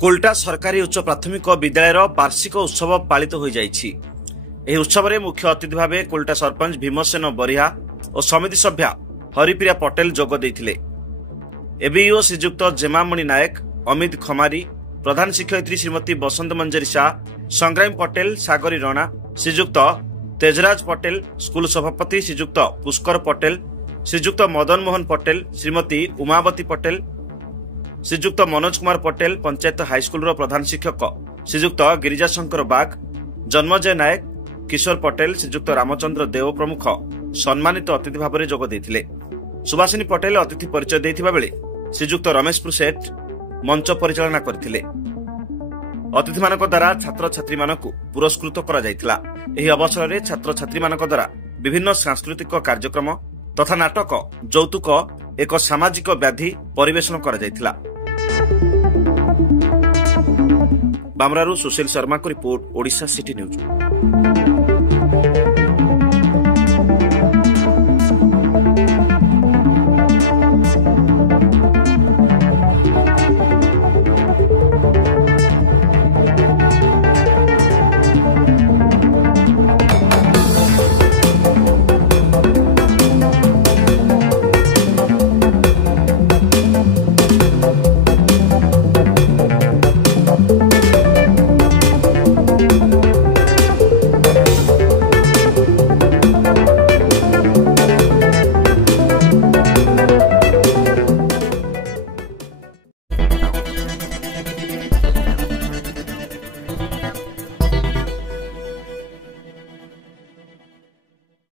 कोल्टा सरकारी उच्च प्राथमिक विद्यालय वार्षिक उत्सव पालित हो जाइछि। एही उत्सव में मुख्य अतिथि भाव कोल्टा सरपंच भीमसेन बरिहा और समिति सभ्य हरिप्रिया पटेल जोग देइथिले। एबीओ श्रीजुक्त जेमामणि नायक, अमित खमारी, प्रधान शिक्षयित्री श्रीमती बसंत मंजरी शाह, संग्राम पटेल, सागरी राणा, श्रीजुक्त तेजराज पटेल, स्कूल सभापति श्रीजुक्त पुष्कर पटेल, श्रीजुक्त मदन मोहन पटेल, श्रीमती उमावती पटेल, श्रीजुक्त मनोज कुमार पटेल, पंचायत हाईस्कूल प्रधान शिक्षक श्रीजुक्त गिरिजाशंकर बाग, जन्मजय नायक, किशोर पटेल, श्रीजुक्त रामचंद्र देव प्रमुख सम्मानित अतिथि भाव में जोग देइथिले। सुभाषिनी पटेल अतिथि परिचय देइथिबा बेले श्रीजुक्त रमेश पुसेठ मंच परिचालना करथिले। अतिथि मानक द्वारा छात्र छात्री मानकु पुरस्कृत करा जायतिला। एही अवसर में छात्र छात्री मानक द्वारा विभिन्न सांस्कृतिक कार्यक्रम तथा नाटक, जौतुक, एक सामाजिक व्याधि परिवेशन करा जायतिला। बामरारू सुशील शर्मा को रिपोर्ट, ओडिशा सिटी न्यूज।